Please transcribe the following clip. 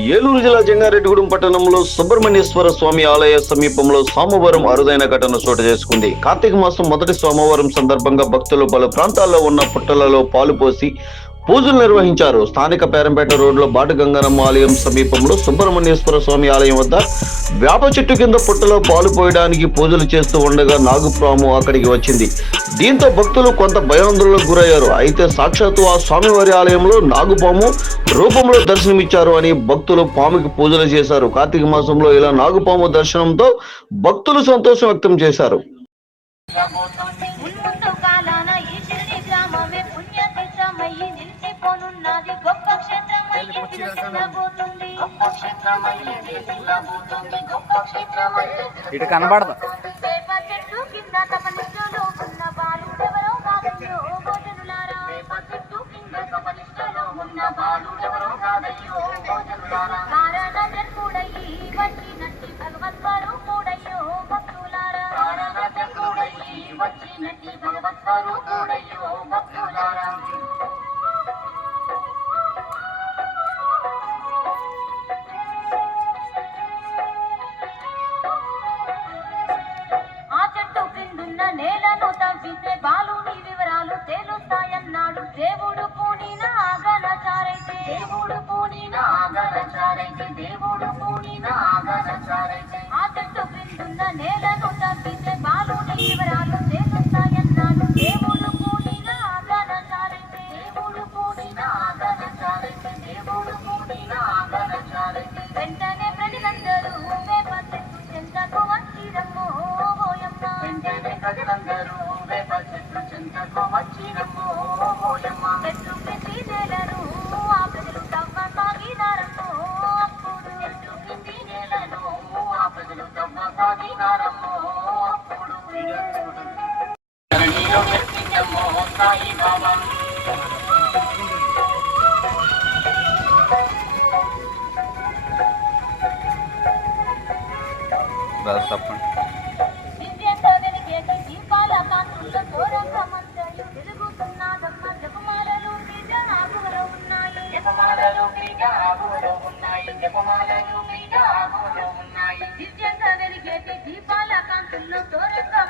ఏలూరు జిల్లా జంగారెడ్డిగూడెం పట్టణంలో సుబ్రహ్మణ్యేశ్వర స్వామి ఆలయ సమీపంలో సోమవారం అరుదైన ఘటన చోటు చేసుకుంది. కార్తీక మాసం మొదటి సోమవారం సందర్భంగా భక్తులు పలు ప్రాంతాల్లో ఉన్న పుట్టలలో పాలు పోసి పూజలు నిర్వహించారు. స్థానిక పేరంపేట రోడ్లో బాటు గంగనమ్మ ఆలయం సమీపంలో సుబ్రహ్మణ్యేశ్వర స్వామి ఆలయం వద్ద వేప చెట్టు కింద పుట్టలో పాలు పోయడానికి పూజలు చేస్తూ ఉండగా నాగుపాము అక్కడికి వచ్చింది. దీంతో భక్తులు కొంత భయాందోళనకు గురయ్యారు. అయితే సాక్షాత్తు ఆ స్వామివారి ఆలయంలో నాగుపాము రూపంలో దర్శనమిచ్చారు అని భక్తులు పాముకి పూజలు చేశారు. కార్తీక మాసంలో ఇలా నాగుపాము దర్శనంతో భక్తులు సంతోషం వ్యక్తం చేశారు. ఇటు కనబడదు. నేలను తవ్వితే బాలుని వివరాలు తెలుస్తాయన్నాడు. దేవుడు పూనిన ఆగనచారైతే దేవుడు పూనిన ఆగనచారైతే దేవుడు పూనిన ఆగనచారైతే ఆ చెట్టు క్రిందున్న నేలను తవ్వితే బాలుని వివరాలు తెలుస్తాయన్నాడు. దేవుడు పూనిన ఆగనచారైతే దేవుడు పూనిన ఆగనచారైతే దేవుడు పూనిన ఆగనచారైతే వెంటనే ప్రజలందరూ వేప చెట్టు చెంతకు వచ్చిరమ్మో ఓయమ్మ. వెంటనే ప్రజలందరూ వేప చెట్టు చెంతకు వచ్చిరమ్మో ఓయమ్మ. చెట్టు కింది నేలను ఆ ప్రజలు తవ్వ సాగినారమ్మో. అప్పుడు చెట్టు కింది నేలను ఆ ప్రజలు తవ్వ సాగినారమ్మో. అప్పుడు ధరణిలో వెలిసిందమ్మో సాయి బాబా. తప్పండి. దీపాల కాంతుల్లో తోరంగా